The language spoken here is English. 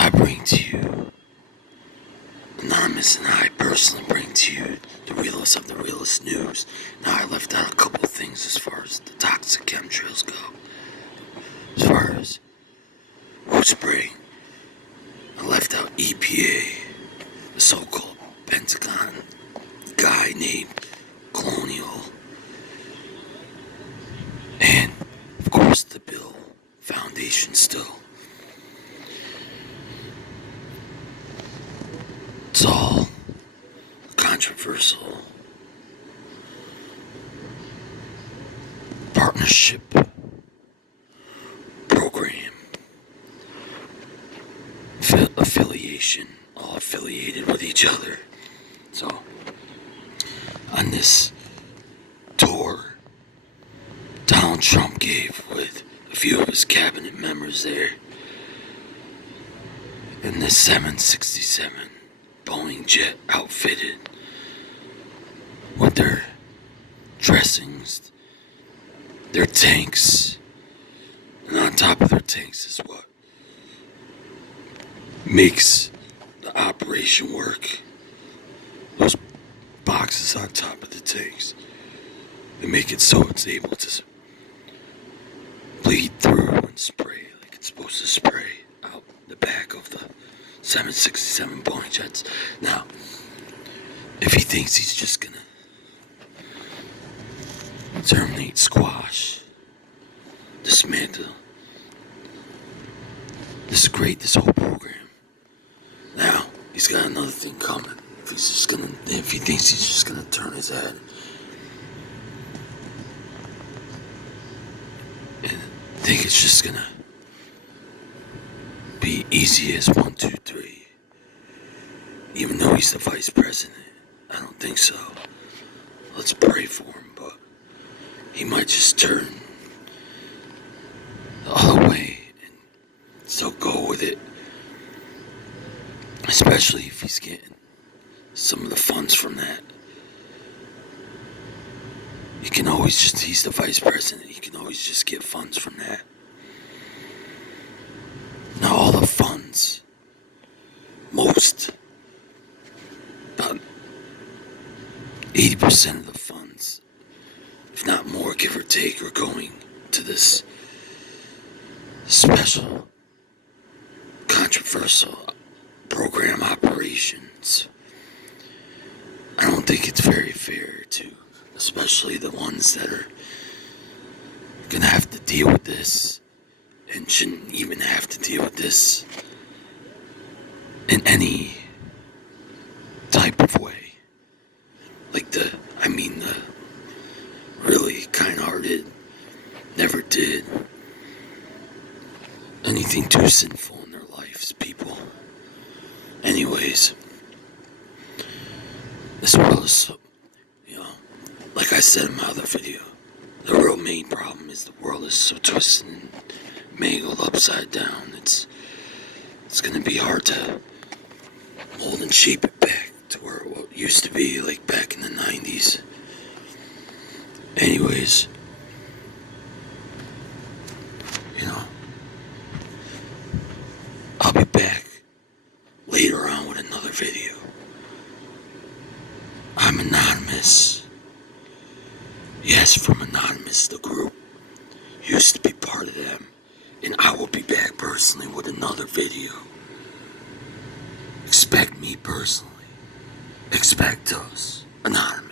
I bring to you, Anonymous and I personally bring to you the realest of the realest news. Now, I left out a couple of things as far as the toxic chemtrails go. As far as road spraying, I left out EPA, the so-called Pentagon guy named Colonial, and, of course, the Bill Foundation still. It's all controversial partnership program, affiliation, all affiliated with each other. So, on this tour Donald Trump gave with a few of his cabinet members there in this 767 Boeing jet outfitted with their dressings, their tanks, and on top of their tanks is what makes the operation work. Those boxes on top of the tanks, they make it so it's able to bleed through and spray like it's supposed to spray out the back of the 767 Boeing jets. Now, if he thinks he's just gonna terminate, squash, dismantle this whole program, now he's got another thing coming. If he thinks he's just gonna turn his head and think it's just gonna be easy as 1, 2, 3. Even though he's the vice president, I don't think so. Let's pray for him, but he might just turn the other way and still go with it. Especially if he's getting some of the funds from that. You can always he's the vice president, he can always just get funds from that. Now all the funds, about 80% of the funds, if not more, give or take, are going to this special, controversial program operations. I don't think it's very fair to, especially the ones that are gonna have to deal with this and shouldn't even have to deal with this in any type of way. Like the really kind-hearted, never did anything too sinful in their lives people. Anyways, this world is so, like I said in my other video, the real main problem is the world is so twisted and mangled upside down. It's gonna be hard to mold and shape it back to where it used to be, like back in the 90s. Anyways, I'll be back later on with another video. I'm Anonymous. Yes, from Anonymous, the group. Used to be part of them. And I will be back personally with another video. Expect me personally. Expect us. Anonymous.